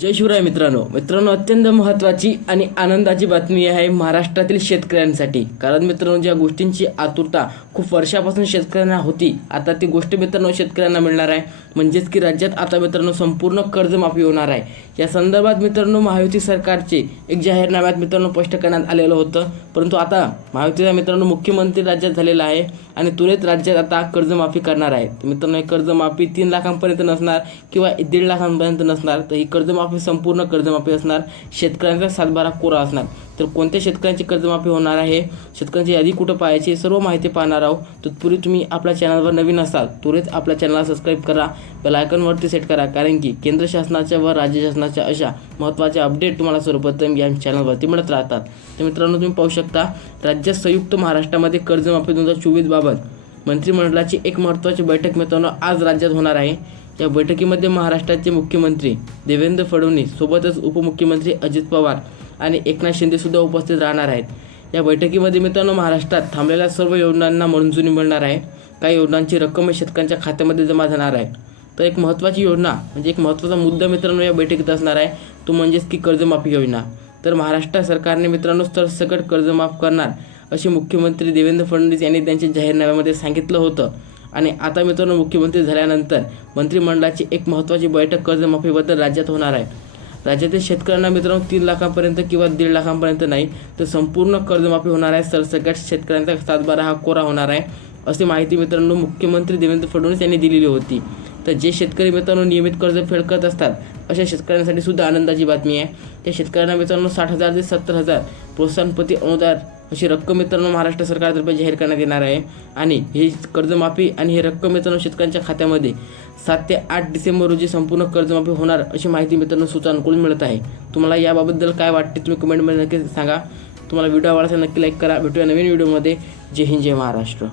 जय शिवराय मित्रांनो. मित्रांनो अत्यंत महत्त्वाची आणि आनंदाची बातमी आहे महाराष्ट्रातील शेतकऱ्यांसाठी. कारण मित्रांनो ज्या गोष्टींची आतुरता खूप वर्षापासून शेतकऱ्यांना होती आता ती गोष्ट मित्रांनो शेतकऱ्यांना मिळणार आहे. म्हणजेच की राज्यात आता मित्रांनो संपूर्ण कर्जमाफी होणार आहे. या संदर्भात मित्रांनो महायुती सरकारचे एक जाहीरनाम्यात मित्रांनो स्पष्ट करण्यात आलेलं होतं. परंतु आता महायुतीचा मित्रांनो मुख्यमंत्री राज्यात झालेला आहे आणि तुरंत राज्यात आता कर्जमाफी करणार आहे. मित्रांनो ही कर्जमाफी तीन लाखांपर्यंत नसणार किंवा दीड लाखांपर्यंत नसणार तर ही कर्जमाफी संपूर्ण कर्जमाफी असणार. शेतकऱ्यांचा सातबारा कोरा असणार. तर कोणत्या शेतकऱ्यांची कर्जमाफी होणार आहे? शेतकऱ्यांची यादी कुठं पाहायची? सर्व माहिती पाहणार आहोत. तत्पूर्वी तुम्ही आपल्या चॅनलवर नवीन असाल त्वरित आपल्या चॅनलला सबस्क्राईब करा. बेल आयकॉनवरती सेट करा. कारण की केंद्र शासनाच्या व राज्य शासनाच्या अशा महत्त्वाच्या अपडेट तुम्हाला सर्वप्रथम या चॅनलवरती मिळत राहतात. तर मित्रांनो तुम्ही पाहू शकता राज्यात संयुक्त महाराष्ट्रामध्ये कर्जमाफी दोन हजार चोवीस बाबत मंत्रिमंडळाची एक महत्त्वाची बैठक मित्रांनो आज राज्यात होणार आहे. या बैठकीमध्ये महाराष्ट्राचे मुख्यमंत्री देवेंद्र फडणवीस सोबतच उपमुख्यमंत्री अजित पवार आणि एकनाथ शिंदेसुद्धा उपस्थित राहणार आहेत. या बैठकीमध्ये मित्रांनो महाराष्ट्रात थांबलेल्या सर्व योजनांना मंजुरी मिळणार आहे. काही योजनांची रक्कम शेतकऱ्यांच्या खात्यामध्ये जमा जाणार आहे. तर एक महत्त्वाची योजना म्हणजे एक महत्त्वाचा मुद्दा मित्रांनो या बैठकीत असणार आहे. तो म्हणजेच की कर्जमाफी योजना. तर महाराष्ट्र सरकारने मित्रांनो सरसकट कर्जमाफ करणार असे मुख्यमंत्री देवेंद्र फडणवीस यांनी त्यांच्या जाहीरनाम्यामध्ये सांगितलं होतं. आणि आता मित्रांनो मुख्यमंत्री झाल्यानंतर मंत्रिमंडळाची एक महत्त्वाची बैठक कर्जमाफीबद्दल राज्यात होणार आहे. राज्यातील शेतकऱ्यांना मित्रांनो तीन लाखांपर्यंत किंवा दीड लाखांपर्यंत नाही तर संपूर्ण कर्जमाफी होणार आहे. सरसकट शेतकऱ्यांचा सातबारा हा कोरा होणार आहे अशी माहिती मित्रांनो मुख्यमंत्री देवेंद्र फडणवीस यांनी दिलेली होती. तर जे शेतकरी मित्रांनो नियमित कर्ज फेड करत असतात अशा शेतकऱ्यांसाठी सुद्धा आनंदाची बातमी आहे. त्या शेतकऱ्यांना मित्रांनो साठ हजार ते सत्तर हजार प्रोत्साहनपती अनुदान अशी रक्कम मित्रांनो महाराष्ट्र सरकारतर्फे जाहीर करण्यात येणार आहे. आणि ही कर्जमाफी आणि ही रक्कम मित्रांनो शेतकऱ्यांच्या खात्यामध्ये सात ते आठ डिसेंबर रोजी संपूर्ण कर्जमाफी होणार अशी माहिती मित्रांनो सुचानुकूल मिळत आहे. तुम्हाला याबाबद्दल काय वाटते तुम्ही कमेंटमध्ये नक्की सांगा. तुम्हाला व्हिडिओ आवडला नक्की लाईक करा. भेटूया नवीन व्हिडिओमध्ये. जय हिंद जय महाराष्ट्र.